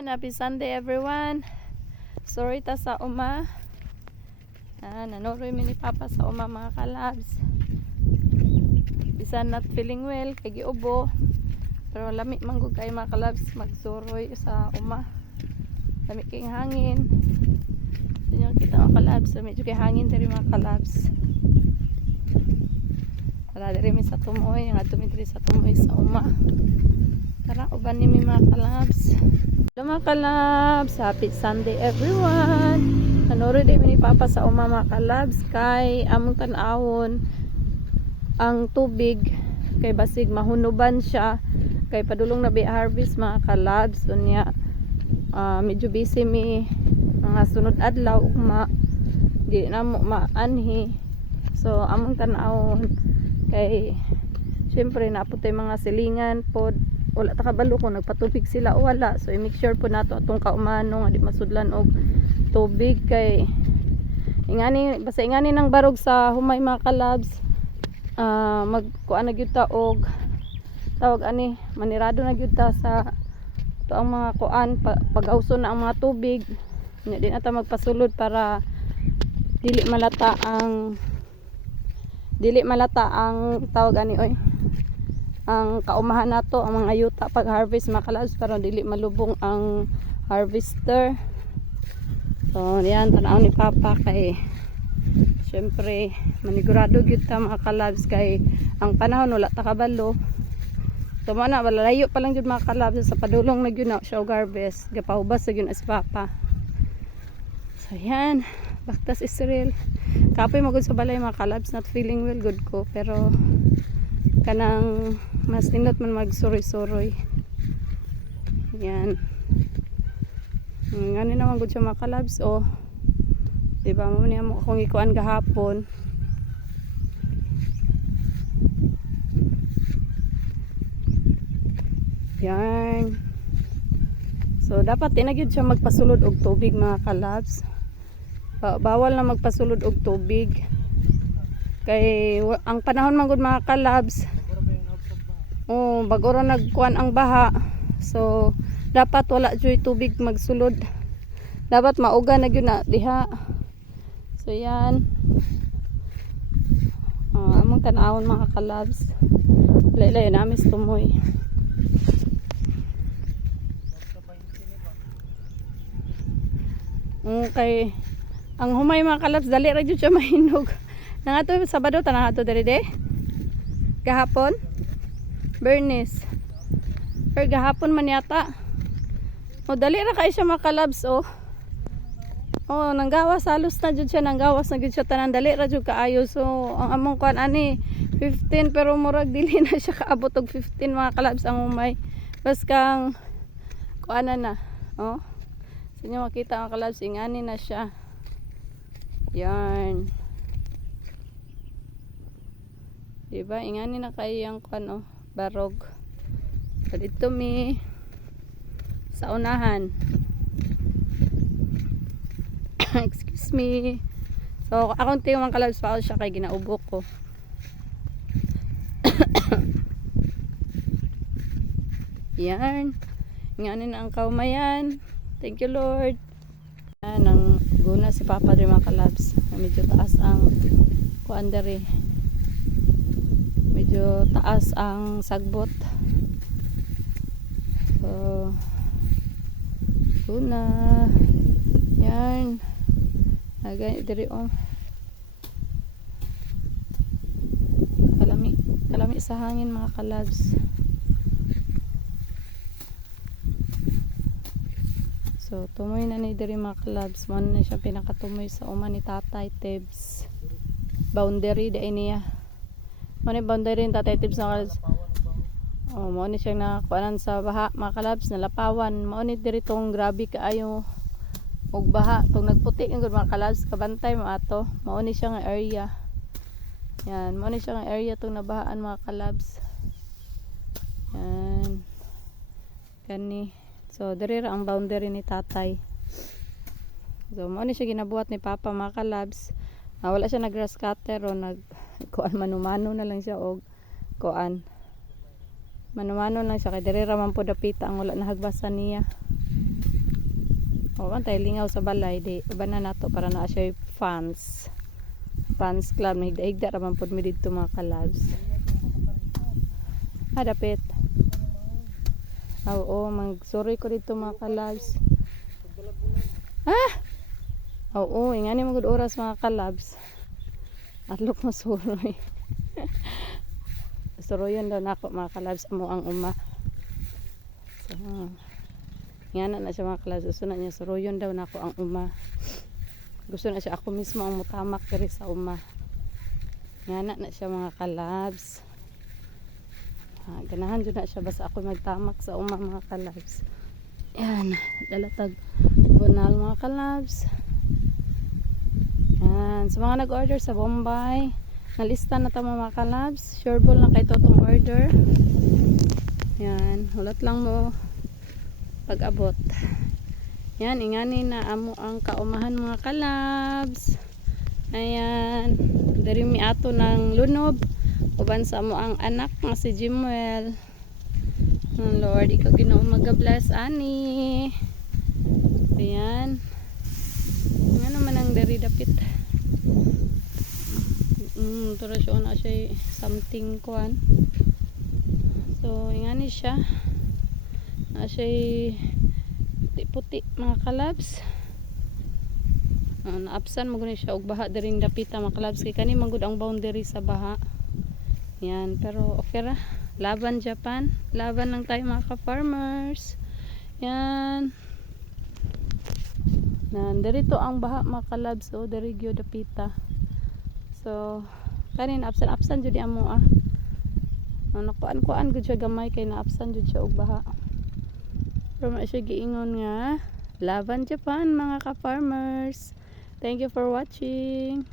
Happy Sunday everyone. Sorry ta sa uma. Nanoroy mi ni Papa sa uma mga kalabs. Bisan not feeling well kay giubo. Pero lami man gud kay mga kalabs magsuroy sa uma. Lami kay hangin. Dinyo kita mga kalabs, medyo kay hangin diri mga kalabs. Para diri mi sa tumoy, nga tumitri sa tumoy sa uma. Tara uban ni mi mga kalabs. Hello mga kalabs, happy Sunday everyone. Nanoro din ni Papa sa uma mga kalabs kay among tan-awon ang tubig kay basig mahunuban siya kay padulong na harvest mga kalabs. Unya medyo busy mi mga sunod adlaw ugma di na mo maanhi. So among tan-awon kay syempre naputay mga silingan pod wala ta kabalo kung nagpatubig sila o wala. So i-make sure po nato atong kaumano nga di masudlan og tubig kay ingani basta ingani nang barog sa humay mga kalabs. Magkuan na gyud ta og tawag ani manirado na gyud ta sa to ang mga kuan pag-awson na ang mga tubig. Nya din ata magpasulod para dili malata ang tawag ani oy ang kaumahan nato ang mga yuta pag harvest mga kalabs para dili malubong ang harvester. So yan tanaw ni Papa kay syempre manigurado gyud ta mga kalabs kay ang panahon wala ta kabalo. So mo na balalayo pa lang gyud mga kalabs sa padulong na gyud na siya og harvest gapahubas sa gyud si Papa. So yan baktas Israel kapoy magud sa balay mga kalabs, not feeling well good ko pero kanang mas nindot man magsuroy-suroy. Yan. Ngani naman gud siya mga kalabs o. Di ba mo niya mo akong ikuan gahapon. Yan. So dapat inagyud siya magpasulod og tubig mga kalabs. Bawal na magpasulod og tubig. Kay ang panahon man gud mga kalabs bagora nagkuan ang baha. So dapat wala joy tubig magsulod, dapat mauga na gyud na diha. So yan among tan-awon mga kalabs laylay namis tumoy. Kay ang humay mga kalabs dali ra gyud siya mahinog. Nangato Sabado ta nangato diri de. Gahapon Bernes. Pero gahapon man yata. O dali ra kay siya mga kalabs o. O nanggawas halos na jud siya, nanggawas na jud siya tanan, dali ra jud kaayo. So ang among kuan ani 15 pero murag dili na siya kaabot og 15 mga kalabs ang umay. Bas kang kuanan na. O. Sa inyo makita mga kalabs ingani na siya. Yan. Diba ingani na kayo yung kuan barog. Dito mi sa unahan. Excuse me. So akong tiyo mga kalabs pa siya kay ginaubo ko. Yan. Ingani na ang kaumayan. Thank you Lord. Yan ang guna si Papa rin mga kalabs. Medyo taas ang kuan dere. Medyo taas ang sagbot. So guna yan agay diri kalami sa hangin mga kalabs. So tumoy na ni diri mga kalabs, mo na siya pinakatumoy sa uma ni Tatay Tebs. Boundary dai niya mo ni boundary ni Tatay Tebs na kalabs. Mo ni siya nakuanan sa baha mga kalabs, nalapawan. Mo ni diri tong grabe kaayo og baha tong nagputi ang mga kalabs, kabantay mo ato. Mo ni siya nga area. Yan, mo ni siya nga area tong nabahaan mga kalabs. Yan. Kani. So diri ra ang boundary ni Tatay. So mo ni siya ginabuhat ni Papa mga kalabs. Wala siya nag grass cutter o nag kuan manumano na lang siya og kuan. Manumano lang siya kay diri ra man po dapita ang wala nahagbasan niya. O man tayo lingaw sa balay di uban na nato para naa siya fans club higda-higda raman pud mi didto mga kalabs. Dapit. Oo, sorry ko dito mga kalabs. Oo, ingani magud oras mga kalabs. Atlok masuroy. Suroyon daw nako mga kalabs amo ang uma. So, ingana na siya mga kalabs. Gusto na niya suroyon daw nako ang uma. Gusto na siya ako mismo ang mutamak diri sa uma. Ingana na siya mga kalabs. Ganahan dyan na siya basta ako magtamak sa uma mga kalabs. Yan, dalatag bunal mga kalabs. Yan, sa mga nag-order sa Bombay, nalista na tama mga kalabs. Sureball na kay totong order. Yan, hulat lang mo pag-abot. Yan, ingani na amo ang kaumahan mga kalabs. Ayan, dari mi ato ng lunob. Uban sa mo ang anak nga si Jimwell. Lord, ikaw Ginoo mag-bless ani. Ayan. Nga naman ang dari dapit. Tura siya na siya something kuan. So, ingani siya. Na siya puti mga kalabs. Naapsan mo gani siya og baha diring dapita mga kalabs kay kani manggod ang boundary sa baha. Yan, pero okay ra. Laban Japan. Laban lang tayo mga ka-farmers. Yan. Narito ang baha mga kalabs. O, dari gyud dapita. So, kanin absan jud amo nakuan gud siya gamay kay naapsan jud siya og baha. Pero ma siya giingon nga, laban Japan mga ka-farmers. Thank you for watching.